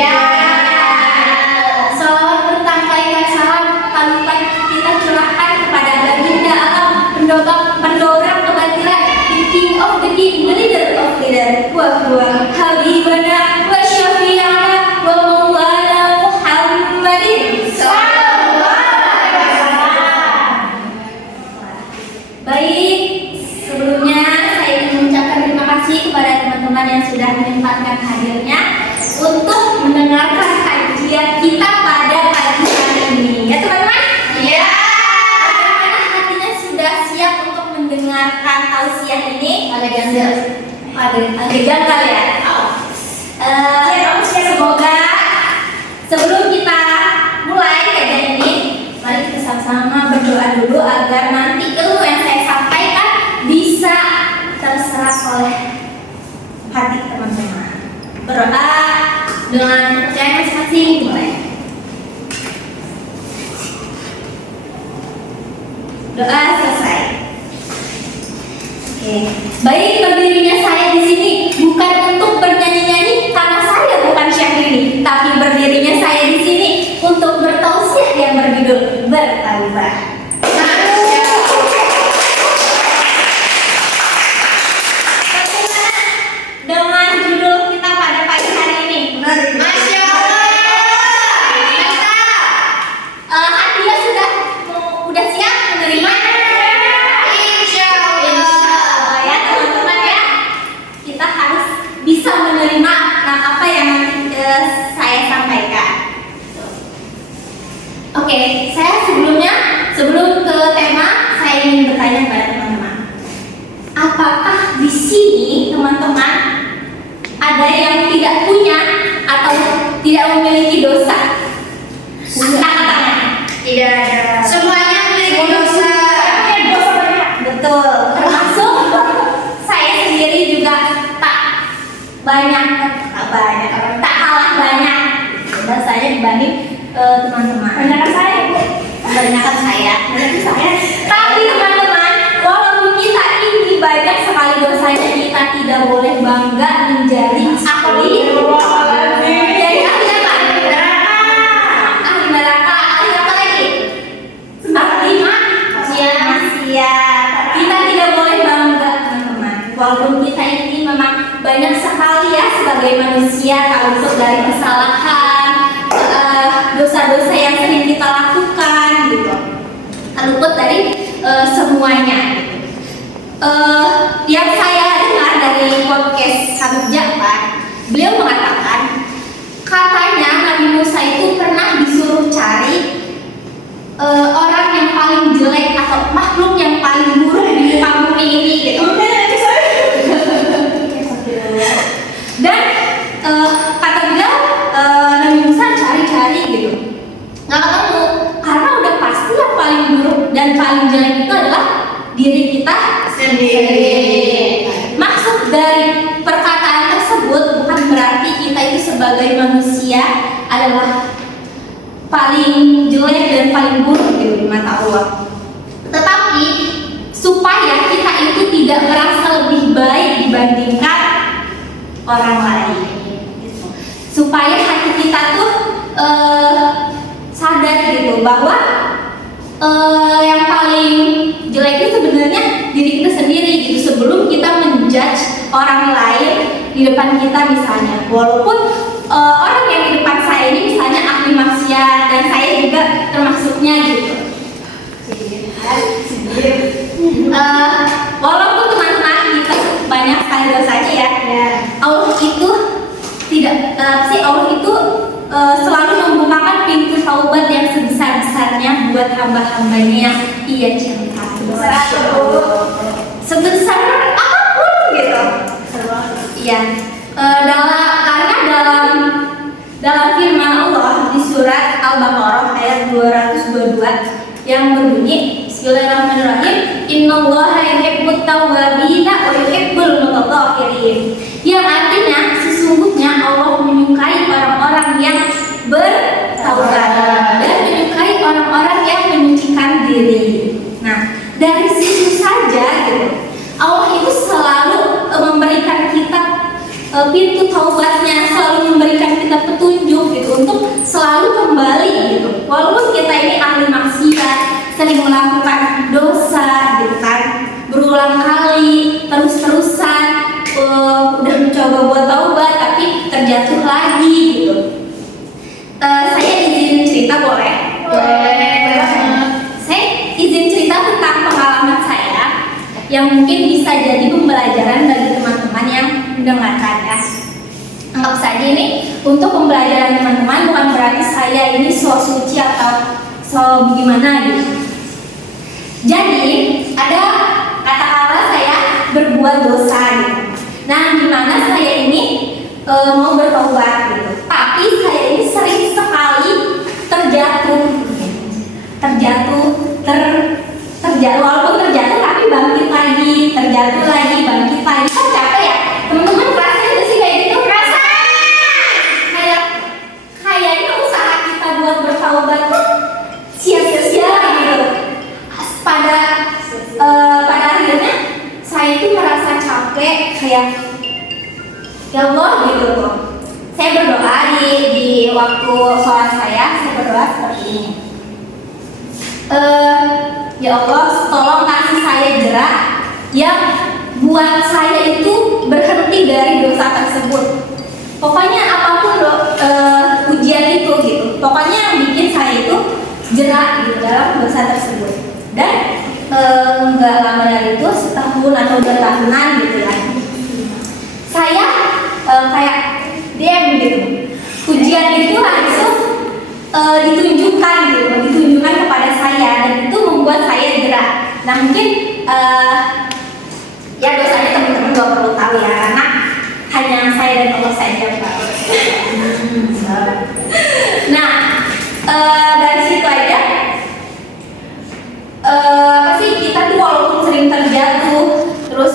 Ya. Salawat bertangkaikan salam tanpa kita curahkan kepada baginda alam pendorong kebatilan, the king of the king, the leader of leader, wa huwa habibana wa syafi'ana wa maulana Muhammadin sallallahu alaihi wasallam. Baik, sebelumnya saya ingin mengucapkan terima kasih kepada teman-teman yang sudah menyempatkan hadirnya untuk mendengarkan kajian kita pada pagi hari ini. Ya teman-teman? Ya. Bagaimana hatinya sudah siap untuk mendengarkan tausiah ini? Agak janggal. Agak janggal ya? Semoga sebelum kita mulai kajian ini, mari kita sama-sama berdoa dulu agar nanti ilmu yang saya sampaikan bisa terserap oleh hati teman-teman. Berdoa dengan kepercayaan masing-masing, mulai. Doa selesai. Oke. Baik, berdirinya saya di sini bukan untuk bernyanyi-nyanyi karena saya bukan syahrini, tapi berdirinya saya di sini untuk bertausiah yang berjudul bertaubat. Dengan judul kita pada pagi hari ini. Masya Allah. Hatinya udah siap menerima? Insya Insyaallah ya teman-teman ya. Kita harus bisa menerima apa yang nanti saya sampaikan. Oke, saya sebelum ke tema, saya ingin bertanya pada teman-teman. Apakah di sini teman-teman ada yang tidak punya atau tidak memiliki dosa? Angkat tangan. Tidak ada. Semuanya memiliki dosa. Betul. Termasuk saya sendiri juga tak kalah banyak dosanya dibanding teman-teman. Kebanyakan saya. Tapi teman-teman, walaupun kita ini banyak sekali dosanya, kita tidak boleh bangga menjadi ahli. Jadi ahli apa? Ahli neraka. Ahli apa lagi? Ahli maksiat. Kita tidak boleh bangga, teman-teman. Walaupun kita ini memang banyak sekali ya sebagai manusia terluput dari kesalahan, dosa-dosa yang sering kita lakukan gitu. Terluput dari semuanya. Yang saya dengar dari podcast Habib Ja'far, beliau mengatakan katanya Nabi Musa itu pernah disuruh cari orang yang paling jelek atau makhluk yang paling buruk di muka bumi ini gitu. Dan kata beliau Nabi Musa cari-cari gitu, nggak ketemu karena udah pasti yang paling buruk dan paling jelek itu adalah diri kita sendiri. Maksud dari perkataan tersebut bukan berarti kita itu sebagai manusia adalah paling jelek dan paling buruk di mata Allah. Tetapi supaya kita itu tidak merasa lebih baik dibandingkan orang lain, gitu. Supaya hati kita tuh sadar gitu bahwa yang paling jelek itu sebenarnya diri kita sendiri gitu, sebelum kita menjudge orang lain di depan kita misalnya. Walaupun orang yang di depan saya ini misalnya ahli maksiat dan saya juga termasuknya gitu. Walaupun teman-teman kita banyak sekali dosanya ya, Allah itu Allah itu selalu membukakan pintu taubat yang sebesar-besarnya buat hamba-hambanya yang Ia cinta. Sebesar apapun gitu. Iya. Karena dalam firman Allah di surat Al-Baqarah ayat 222 yang berbunyi Bismillahirrahmanirrahim, Innallaha yuhibbut tawwabina wa yuhibbul mutatahhirin. Yang artinya sesungguhnya Allah menyukai orang-orang yang bertaubat dan menyukai orang-orang yang menyucikan diri. Nah, dari situ saja gitu, Allah itu selalu memberikan kita pintu taubatnya, selalu memberikan kita petunjuk gitu untuk selalu kembali gitu. Walaupun kita ini ahli maksiat, sering melakukan dosa gitu kan, berulang kali, terus-terusan udah mencoba buat taubat tapi terjatuh lagi gitu. Saya izin cerita boleh? Saya izin cerita tentang pengalaman saya yang mungkin bisa jadi pembelajaran bagi teman-teman yang mendengarkan ya. Anggap saja ini untuk pembelajaran teman-teman, bukan berarti saya ini so suci atau so gimana gitu. Jadi ada katakanlah saya berbuat dosa gitu. Nah, dimana saya ini mau bertobat gitu, tapi saya ini sering sekali terjatuh, walaupun terjatuh tapi bangkit lagi, terjatuh lagi, bangkit lagi. Kan capek ya, teman-teman ngerasain nggak sih kayak gitu? Rasa kayaknya usaha kita buat bertaubat tuh sia-sia gitu. Pada akhirnya saya itu merasa capek, kayak ya Allah gitu tuh. Saya berdoa di waktu sholat saya berdoa seperti ini. Ya Allah, tolong kasih saya jerak yang buat saya itu berhenti dari dosa tersebut. Pokoknya apapun ujian itu gitu. Pokoknya yang bikin saya itu jerak gitu dalam dosa tersebut. Dan nggak lama dari itu, setahun atau 2 tahunan gitu ya, saya kayak DM gitu. Ujian itu langsung ditunjukkan kepada saya, dan itu membuat saya jerak. Nah mungkin ya dosanya teman-teman gak perlu tahu ya, karena hanya saya dan Allah saja yang tahu. Nah dari situ aja kita tuh walaupun sering terjatuh terus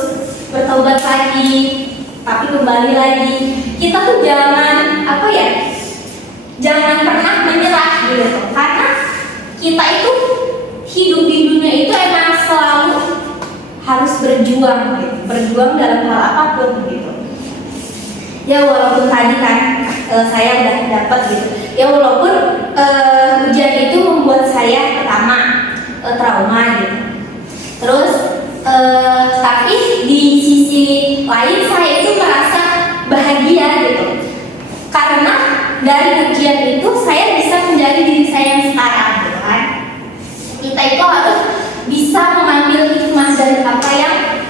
bertobat lagi tapi kembali lagi, kita tuh jangan pernah menyerah gitu, karena kita itu hidup di dunia itu emang selalu harus berjuang gitu, berjuang dalam hal apapun gitu. Ya walaupun tadi kan saya udah dapat gitu, ya walaupun ujian itu membuat saya pertama trauma gitu, terus tapi di sisi lain saya itu merasa bahagia gitu, karena dari ujian itu saya bisa menjadi diri saya yang sekarang gitu kan. Kita itu harus bisa mengambil hikmah dari apa yang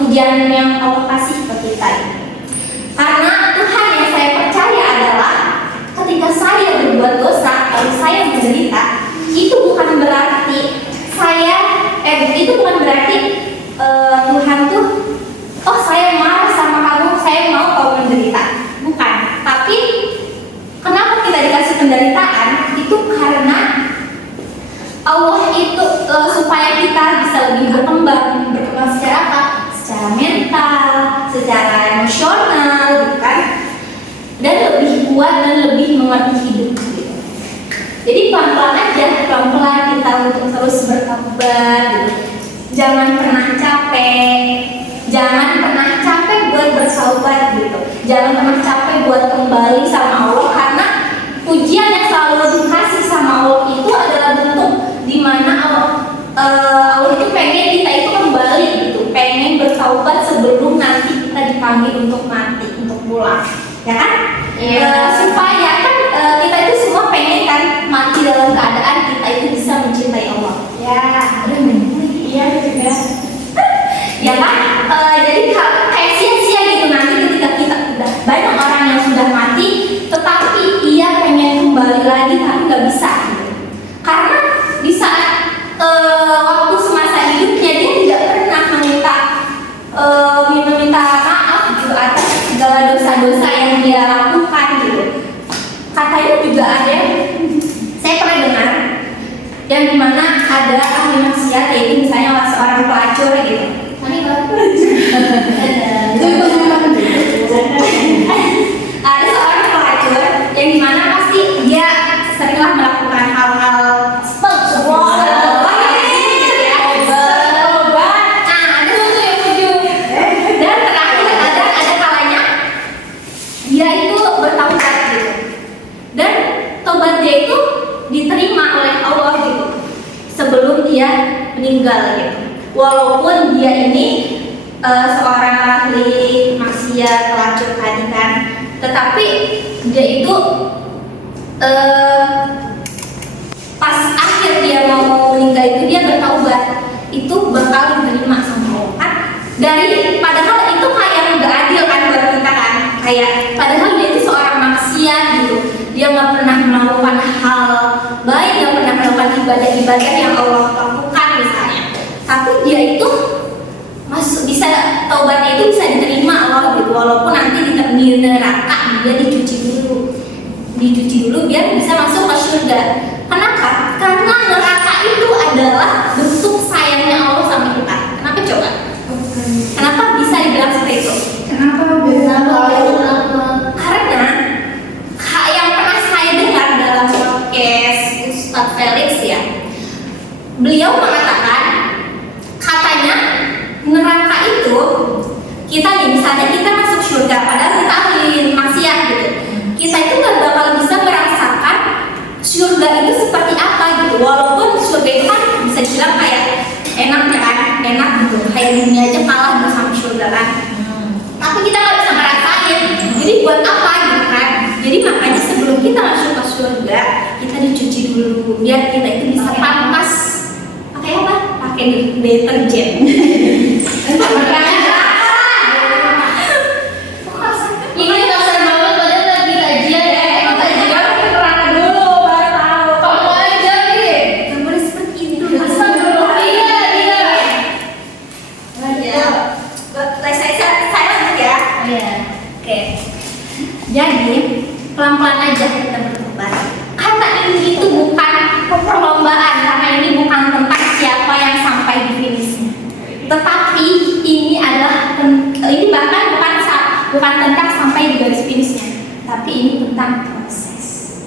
ujian yang Allah kasih ke kita ini. Karena Tuhan yang saya percaya adalah ketika saya berbuat dosa, kalau saya menderita, itu bukan berarti Tuhan tuh saya marah sama kamu, saya mau kamu menderita. Bukan. Tapi kenapa kita dikasih penderitaan? Itu karena Allah itu supaya kita bisa lebih berkembang secara apa? Secara mental, secara emosional, gitu kan? Dan lebih kuat dan lebih mengerti hidup gitu. Jadi pelan-pelan aja, pelan-pelan kita untuk terus bertobat gitu. Jangan pernah capek buat bertaubat gitu. Jangan pernah capek buat kembali sama Allah, karena ujian yang selalu dikasih sama Allah itu adalah bentuk dimana Allah itu pengen kita itu kembali gitu, pengen bertaubat sebelum nanti kita dipanggil untuk mati, untuk pulang, ya kan? Supaya kan kita itu semua pengen kan mati dalam keadaan kita itu bisa mencintai Allah. Iya juga. Ya kan? Jadi kayak sia-sia gitu nanti ketika kita udah banyak orang yang sudah mati, tetapi ia pengen kembali lagi tapi nggak bisa gitu. Karena di saat waktu semasa hidupnya dia tidak pernah meminta maaf gitu atas segala dosa-dosa yang dia lakukan gitu. Katanya juga ada, saya pernah dengar, yang dimana ada ahli maksiat, yaitu misalnya seorang pelacur gitu. Ada seorang pelacur yang dimana pasti dia seringlah melakukan meninggal gitu. Walaupun dia ini seorang ahli maksiat, pelacur tadi kan, tetapi dia itu pas akhir dia mau meninggal itu dia bertaubat, itu bakal diterima sama Allah kan. Dari padahal itu kayak nggak adil kan buat kita kan, kayak padahal dia itu seorang maksiat gitu, dia nggak pernah melakukan hal baik, nggak pernah melakukan ibadah-ibadah yang Allah lakukan misalnya, tapi dia itu masuk, bisa taubatnya itu bisa diterima Allah gitu, walaupun nanti di neraka dia dicuci dulu biar bisa masuk ke surga. Kenapa? Karena neraka itu adalah bentuk sayangnya Allah sama kita. Kenapa coba? Kenapa bisa dibilang seperti itu? Kenapa? Karena yang pernah saya dengar dalam podcast Ustadz Felix ya, beliau mengatakan katanya neraka itu kita nih, misalnya kita masuk surga padahal kita ahli maksiat gitu, kita itu gak bakal bisa merasakan surga itu seperti apa gitu, walaupun surga itu kan bisa dibilang kayak enak ya kan, enak gitu, kayak dunia aja kalah gitu sama surga kan, tapi kita gak bisa merasain, jadi buat apa gitu kan. Jadi makanya sebelum kita masuk ke surga kita dicuci dulu biar kita itu bisa panas. Pakai apa? Pakai deterjen. Ini dosen banget, padahal lagi kajian ya. Emang kajian neraka dulu baru tahu. Kamu aja nih. Nggak boleh seperti itu. Astagfirullah. Iya. Ya. Saya lanjut ya. Iya. Oke. Jadi pelan-pelan aja kita bertobat. Karena ini itu bukan perlombaan, karena ini bukan tentang siapa yang sampai di finishnya. Tetapi ini adalah ini bahkan bukan tentang sampai di garis finishnya, tapi ini tentang proses.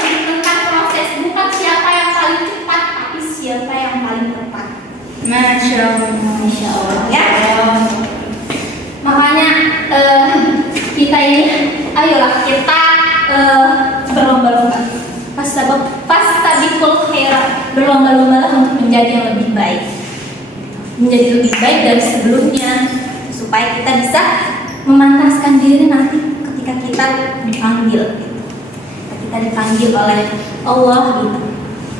Ini tentang proses, bukan siapa yang paling cepat, tapi siapa yang paling tepat. Masya Allah. Ya. Makanya kita ini, ayolah kita berlomba-lomba. Fastabiqul khairat, berlomba-lombalah untuk menjadi yang lebih baik, menjadi lebih baik dari sebelumnya, supaya kita bisa memantaskan diri nanti ketika kita dipanggil, gitu. Ketika dipanggil oleh Allah, gitu.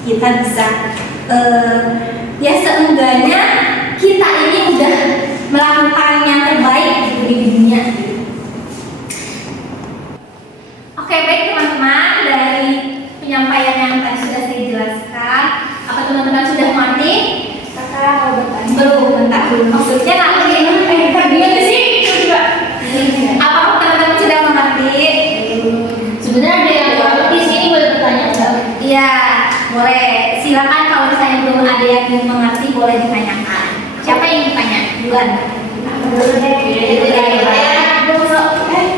Kita bisa ya seenggaknya kita ini udah melakukan yang terbaik gitu di dunia gitu. Oke, baik teman-teman, dari penyampaian yang tadi sudah saya jelaskan, apa teman-teman sudah mengerti? Kakak mau bertanya. Belum, bentar. Maksudnya nanti Dia di sini coba. apa teman-teman sudah mengerti? Sebenarnya ada yang baru di sini boleh bertanya nggak? Iya, boleh. Silakan kalau misalnya belum ada yang belum mengerti boleh ditanyakan. Siapa yang ditanya? Duluan.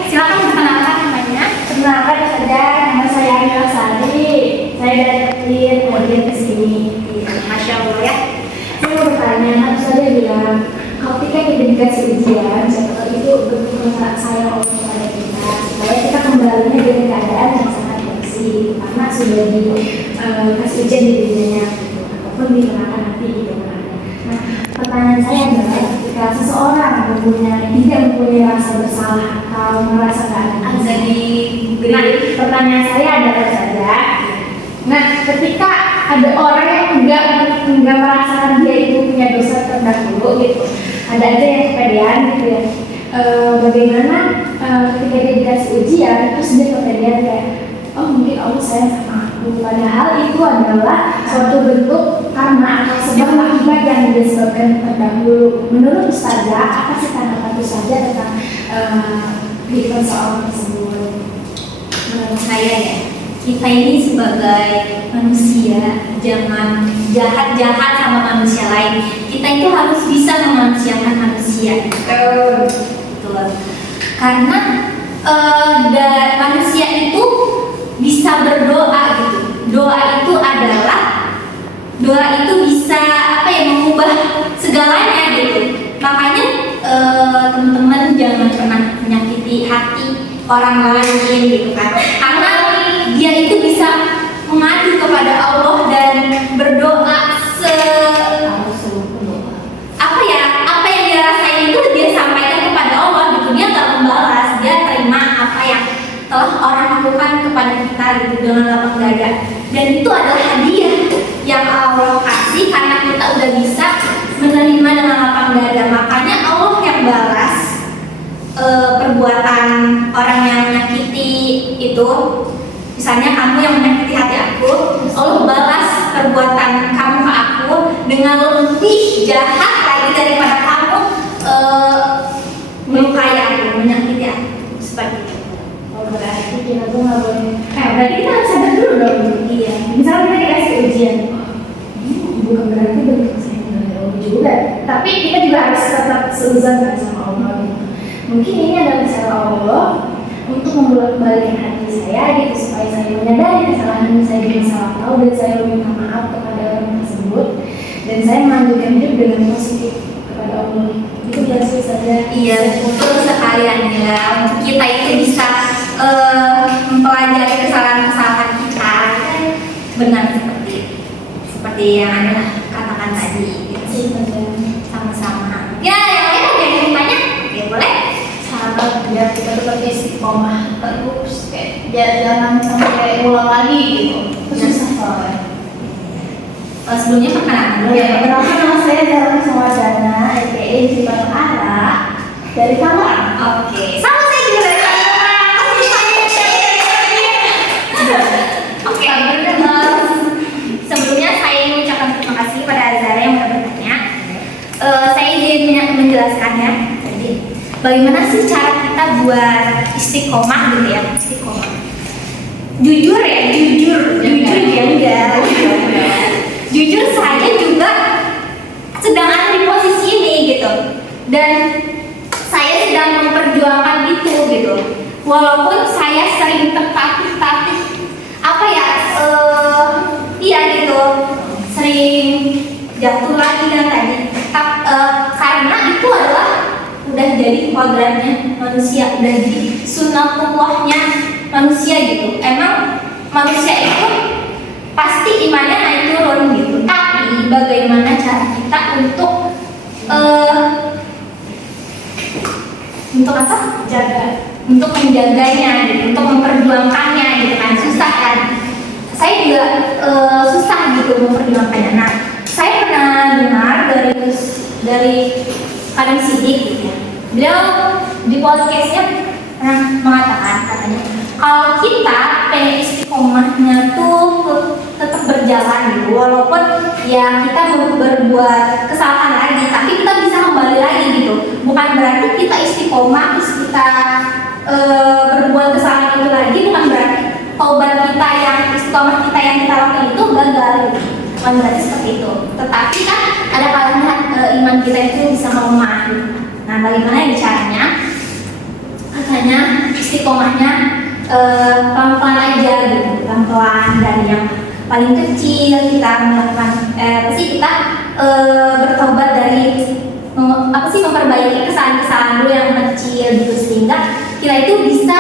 Silakan perkenalkan namanya. Perkenalkan saja, nama saya Amira Sari. Saya dari kemudian ke sini. Masya Allah ya. Saya mau bertanya, kan saja bilang ketika kita dikasih ujian, siapa tahu itu bentuk sayang Allah kepada kita, supaya kita kembalinya dengan keadaan yang sangat bersih, karena sudah dikasih ujian di dunianya, gitu. Ataupun dikenakan nanti di depannya. Nah, pertanyaan saya adalah ketika seseorang tidak mempunyai rasa bersalah atau merasa nggak ada nah, pertanyaan saya adalah saja, nah ketika ada orang yang enggak merasakan dia itu punya dosa terdahulu gitu, ada aja yang kepedean gitu ya, bagaimana ketika dia dikasih ujian terus dia kepedean kayak oh mungkin Allah sayang sama aku, padahal itu adalah suatu bentuk karena atau sebab akibat yang disebabkan terdahulu. Menurut Ustazah, apa sih tanggapan Ustazah tentang kehidupan seorang tersebut? Menurut saya ya, kita ini sebagai manusia jangan jahat-jahat sama manusia lain. Kita itu harus bisa memanusiakan manusia. Betul. Karena manusia itu bisa berdoa gitu. Doa itu bisa mengubah segalanya gitu. Makanya teman-teman jangan pernah menyakiti hati orang lain gitu kan. Karena dia itu bisa dengan lapang dada. Dan itu adalah hadiah yang Allah kasih karena kita udah bisa menerima dengan lapang dada. Makanya Allah yang balas perbuatan orang yang menyakiti itu. Misalnya kamu yang menyakiti hati aku, Allah balas perbuatan kamu ke aku dengan lebih jahat lagi daripada kamu melukai aku, menyakiti aku. Seperti itu. Oh, berarti kita tuh nggak boleh. Berarti kita harus sadar dulu dong. Iya. Misalnya kita dikasih ujian, bukan berarti bentuk sayang dari Allah juga. Tapi kita juga harus tetap seuzon kan sama Allah. Gitu. Mungkin ini adalah cara Allah untuk membolak-balikin hati saya gitu supaya saya menyadari kesalahan saya di masa lalu dan saya meminta maaf kepada orang tersebut dan saya melanjutkan hidup dengan positif kepada Allah. Itu biasa saja. Iya, betul sekali Anila. Untuk kita itu bisa mempelajari kesalahan-kesalahan kita. Benar seperti yang Anila katakan tadi. Gitu. Sama-sama. Ya, yang lain ada yang tanya? Ya boleh. Sahabat biar kita tetap istiqomah terus kayak biar jangan sampai ulang lagi gitu. Susah soalnya. Sebelumnya perkenalan dulu Ya, pertama nama saya Darah Sawadana, aka Jipan Ara dari Tangerang. Oke, sama saya juga dari Tangerang. Oke, sebelumnya saya ingin mengucapkan terima kasih pada Azara yang sudah bertanya. Saya ingin menjelaskannya. Jadi, bagaimana sih cara kita buat istiqomah gitu ya? Istiqomah. Jujur ya, jujur ya enggak. Jujur saya juga sedang ada di posisi ini gitu, dan saya sedang memperjuangkan itu gitu. Walaupun saya sering tertatih-tatih, apa ya, iya gitu, sering jatuh lagi dan tadi, karena itu adalah udah jadi kodratnya manusia, udah jadi sunnatullahnya manusia gitu. Emang manusia itu pasti imannya naik turun gitu. Tapi bagaimana cara kita untuk apa? Untuk menjaganya gitu, untuk memperjuangkannya gitu kan. Susah kan? Saya juga susah gitu memperjuangkannya. Nah, saya pernah dengar dari Kadang Sidik gitu ya. Beliau di podcastnya pernah mengatakan katanya kalau kita pengen istiqomahnya tuh tetap berjalan gitu, walaupun ya kita berbuat kesalahan lagi, tapi kita bisa kembali lagi gitu. Bukan berarti kita istiqomah terus kita berbuat kesalahan itu lagi, bukan berarti taubat kita yang istiqomah kita yang kita lakukan itu gagal gitu. Bukan berarti seperti itu. Tetapi kan ada kalanya iman kita itu bisa melemah gitu. Nah, bagaimana caranya? Katanya istiqomahnya pelan-pelan aja gitu, pelan-pelan dari yang paling kecil kita melakukan kita bertobat dari memperbaiki kesalahan-kesalahan dulu yang kecil gitu, sehingga kita itu bisa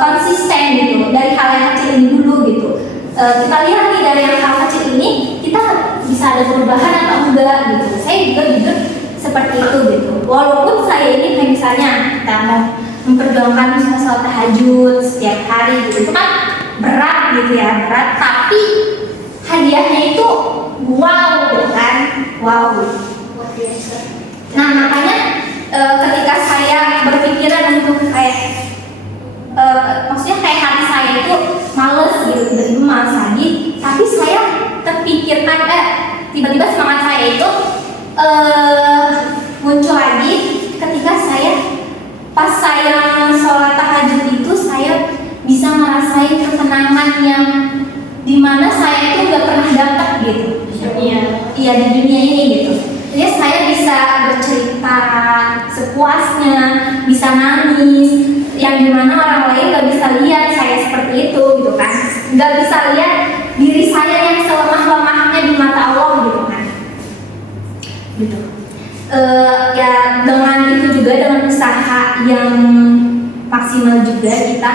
konsisten gitu dari hal yang kecil ini dulu gitu. Kita lihat nih dari yang hal kecil ini kita bisa ada perubahan atau enggak gitu. Saya juga jujur seperti itu gitu. Walaupun saya ini kayak misalnya kita mau memperjuangkan misalnya sholat tahajud setiap hari gitu, itu kan berat gitu ya, berat, tapi hadiahnya itu wow gitu kan, wow gitu. Nah, makanya ketika saya berpikiran untuk kayak maksudnya kayak hati saya itu males gitu, tiba-tiba males lagi, tapi saya terpikirkan tiba-tiba semangat saya itu muncul lagi ketika pas saya sholat tahajud itu saya bisa ngerasain ketenangan yang dimana saya itu nggak pernah dapat gitu. Iya, di dunia ini gitu. Jadi saya bisa bercerita sepuasnya, bisa nangis, yang dimana orang lain nggak bisa lihat saya seperti itu gitu kan, nggak bisa lihat diri saya yang selemah-lemahnya di mata Allah gitu kan. Gitu. Ya dengan itu juga, dengan usaha yang maksimal juga, kita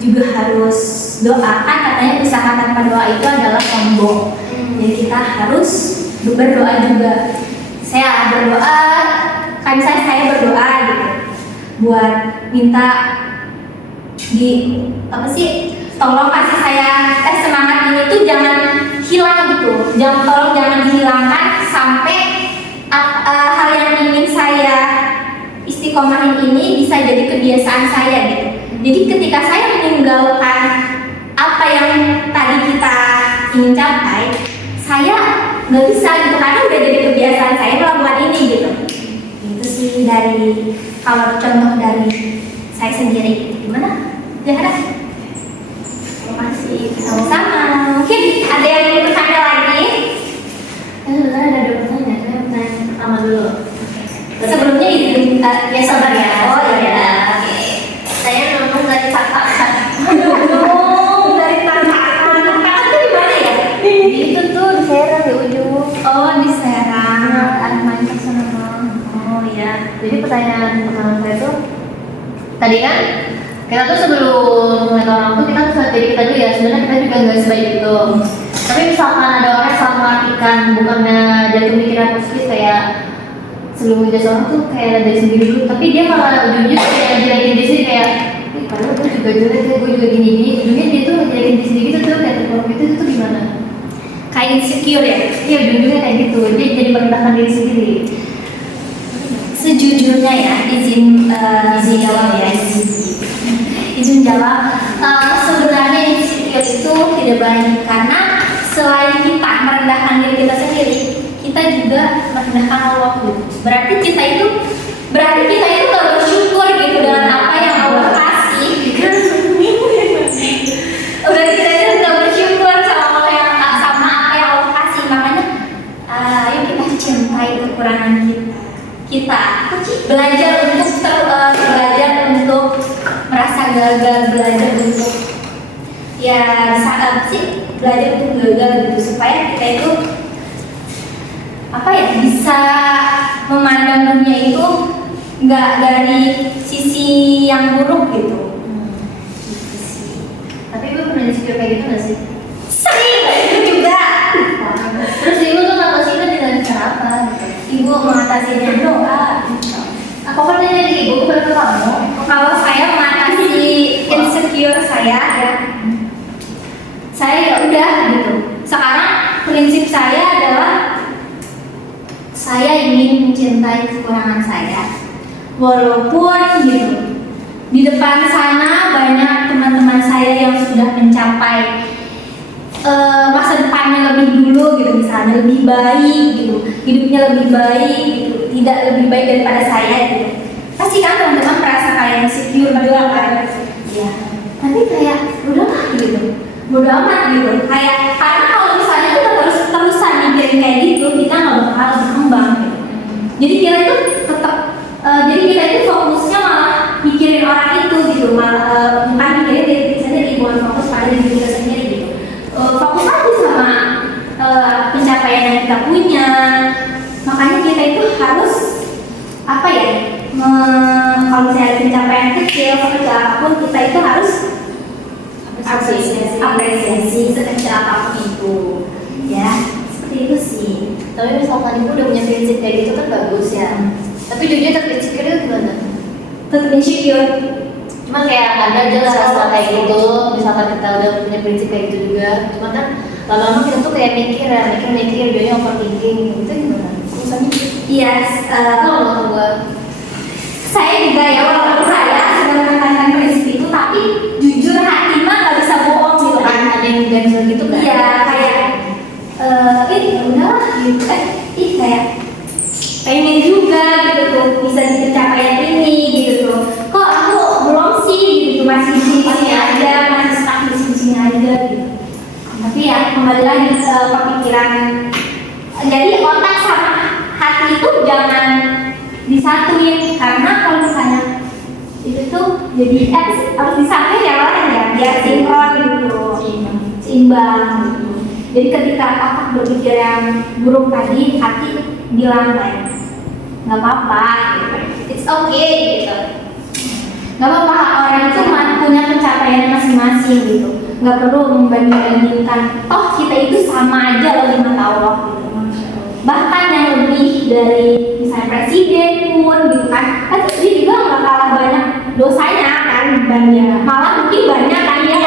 juga harus doakan. Katanya usaha tanpa doa itu adalah sombong. Jadi kita harus berdoa juga. Saya berdoa, kan saya berdoa gitu buat minta tolong kasih saya semangat ini tuh jangan hilang gitu, jangan dihilangkan sampai hal yang ingin saya istiqomahin ini bisa jadi kebiasaan saya gitu. Jadi ketika saya meninggalkan apa yang tadi kita ingin capai, saya nggak bisa gitu karena udah jadi kebiasaan saya melakukan ini gitu. Itu sih dari kalau contoh dari saya sendiri. Gimana? Zahra? Terima kasih. Sama-sama. Mungkin ada yang ingin bertanya lagi? Sebenarnya ada dua pertanyaan. Saya pertanyaan pertama dulu. Sebelumnya izin ya sabar ya. Oh iya. Oke. Saya ngomong dari Pak. Aduh, dari tantangan. Tantangan tuh di mana ya? Itu tuh di Serang di ujung. Oh, di Serang. Ada main ke sana. Oh iya. Jadi pertanyaan pertama saya tuh tadi kan kita tuh sebelum ngeliat orang tuh kita harus lihat diri kita dulu ya. Sebenarnya kita juga nggak sebaik itu. Tapi misalkan ada orang yang salah mengartikan, bukannya dari pemikiran positif kayak sebelum ngejudge orang tuh kayak dari sendiri dulu, tapi dia malah ujungnya kayak jelekin diri sendiri kayak padahal gue juga jelek ya, gue juga gini-gini. Ujungnya dia tuh jelekin diri sendiri tuh kayak orang itu tuh gimana? Kayak insecure ya? Iya ujung-ujungnya kayak gitu, dia jadi merendahkan diri sendiri. Sejujurnya ya, izin jawab ya, izin jawab. Sebenarnya insecure itu tidak baik karena selain kita merendahkan diri kita sendiri, kita juga merendahkan Allah gitu. Berarti kita itu gak bersyukur gitu dengan apa yang Allah kasih. Berarti kita itu gak bersyukur sama apa yang Allah kasih. Makanya, ayo kita cintai kekurangan kita belajar untuk merasa gagal, belajar untuk ya saat sih belajar untuk gagal gitu supaya kita itu apa ya bisa memandang dunia itu nggak dari sisi yang buruk gitu. Gitu sih. Tapi ibu pernah insecure kayak gitu nggak sih? Sering itu juga. Terus ibu tuh ngatasinnya dengan cara apa? Ibu mengatasinya doa. Aku kan nanya di ibu, bukan ke kamu. Kalau saya mengatasi insecure saya ya, saya ya udah gitu. Sekarang prinsip saya adalah saya ingin mencintai kekurangan saya, walaupun gitu di depan sana banyak teman-teman saya yang sudah mencapai masa depannya lebih dulu gitu, misalnya lebih baik gitu, hidupnya lebih baik gitu, tidak lebih baik daripada saya gitu. Pasti kan teman-teman merasa kayak insecure juga kan? Ya. Tapi kayak udahlah gitu, bodo amat gitu. Kayak karena kalau misalnya kita terus-terusan mikirin kayak gitu, kita nggak bakal berkembang gitu. Jadi kita itu tetap, jadi kita itu fokusnya malah mikirin orang itu gitu, malah bukan mikirin diri kita sendiri, bukan fokus pada diri kita sendiri gitu. Fokus aja sama pencapaian yang kita punya. Makanya kita itu harus apa ya? Kalau misalnya pencapaian kecil, sekecil apapun kita itu harus apresiasi sekecil apapun itu, ya seperti itu sih. Tapi misalkan ibu udah punya prinsip kayak gitu kan bagus ya. Tapi jujur insecure itu gimana? Tetap insecure. Cuma kayak ada aja lah rasa kayak gitu. Misalkan kita udah punya prinsip kayak gitu juga. Cuma kan lama-lama kita tuh kayak mikir, jadinya overthinking gitu gimana? Misalnya Iya, kalau gua saya juga ya walaupun saya sudah menekankan prinsip itu, tapi jujur hati mah nggak bisa bohong gitu kan. ada yang gangster gitu kan? Iya kayak udahlah gitu kayak pengen juga gitu tuh bisa di pencapaian ini gitu tuh. Kok aku belum sih gitu, masih di sini aja, masih stuck di sini aja gitu. Tapi ya kembali lagi ke kepikiran. Jadi otak sama hati itu jangan disatuin, karena kalau misalnya itu tuh jadi harus disatuin ya orang ya biar sinkron gitu, seimbang gitu. Jadi ketika otak berpikir yang buruk tadi, hati bilang kayak nggak apa-apa gitu. It's okay gitu. Nggak apa-apa, orang itu punya pencapaian masing-masing gitu. Nggak perlu membanding-bandingkan, toh kita itu sama aja loh di mata Allah gitu. Bahkan yang lebih dari misalnya presiden pun gitu kan, dia juga nggak kalah banyak dosanya kan, malah mungkin banyak kan ya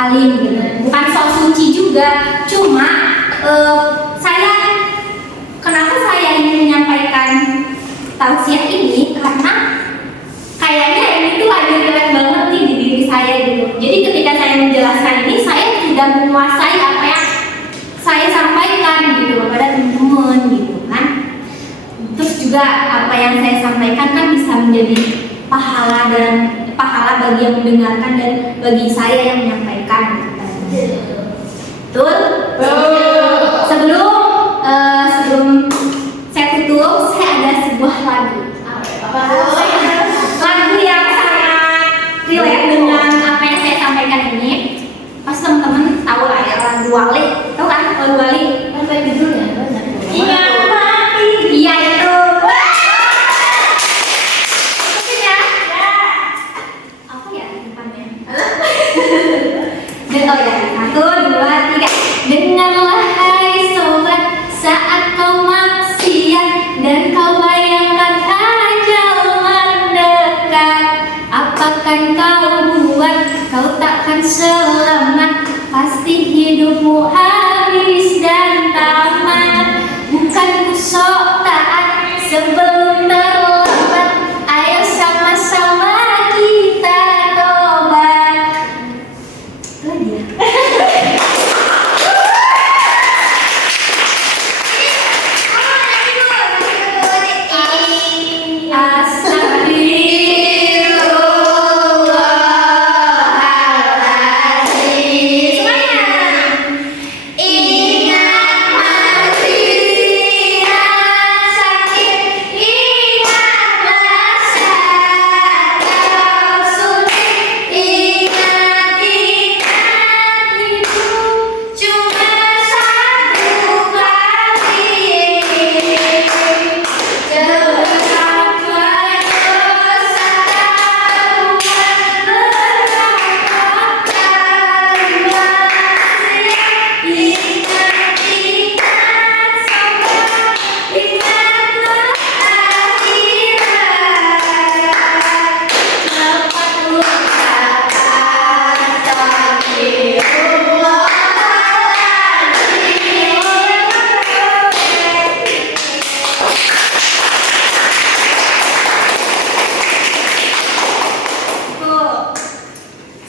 alim gitu. Bukan sok suci juga, cuma saya kenapa saya ingin menyampaikan tausiah ini karena kayaknya ini tuh lagi relate banget nih di diri saya gitu. Jadi ketika saya menjelaskan ini, saya tidak menguasai apa yang saya sampaikan gitu kepada teman-teman gitu kan. Terus juga apa yang saya sampaikan kan bisa menjadi pahala bagi yang mendengarkan dan bagi saya yang menyampaikan gitu kan. Betul? Sebelum saya tutup, saya ada sebuah lagu. Lagu yang sangat relate dengan apa yang saya sampaikan ini. Pasti teman-teman tahu lah ya, lagu Wali. Tahu kan lagu Wali? Apa judulnya? Ingat mati. Iya itu. Ikutin ya. Apa ya depannya? Dan oh ya, 1, 2, 3. Dengarlah hai sobat, saat kau maksiat dan kau bayangkan ajal mendekat, apakan kau buat, kau takkan selamat, pasti hidupmu habis dan tamat. Bukan ku sok taat sebelum terlambat, ayo sama-sama kita tobat. Lagi ya? Astagfirullahaladzim. Semuanya. Ingat mati dan sakit, ingatlah saat kau sulit, ingat hidup cuma satu kali.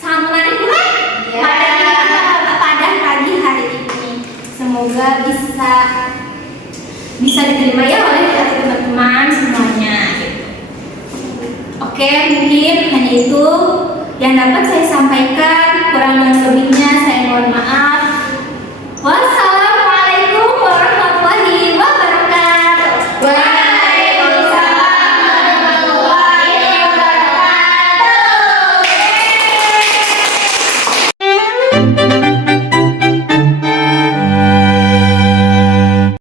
Sangat menarik bukan? Pada pagi hari ini, semoga bisa diterima ya oleh teman-teman semuanya. Oke, mungkin hanya itu yang dapat saya sampaikan.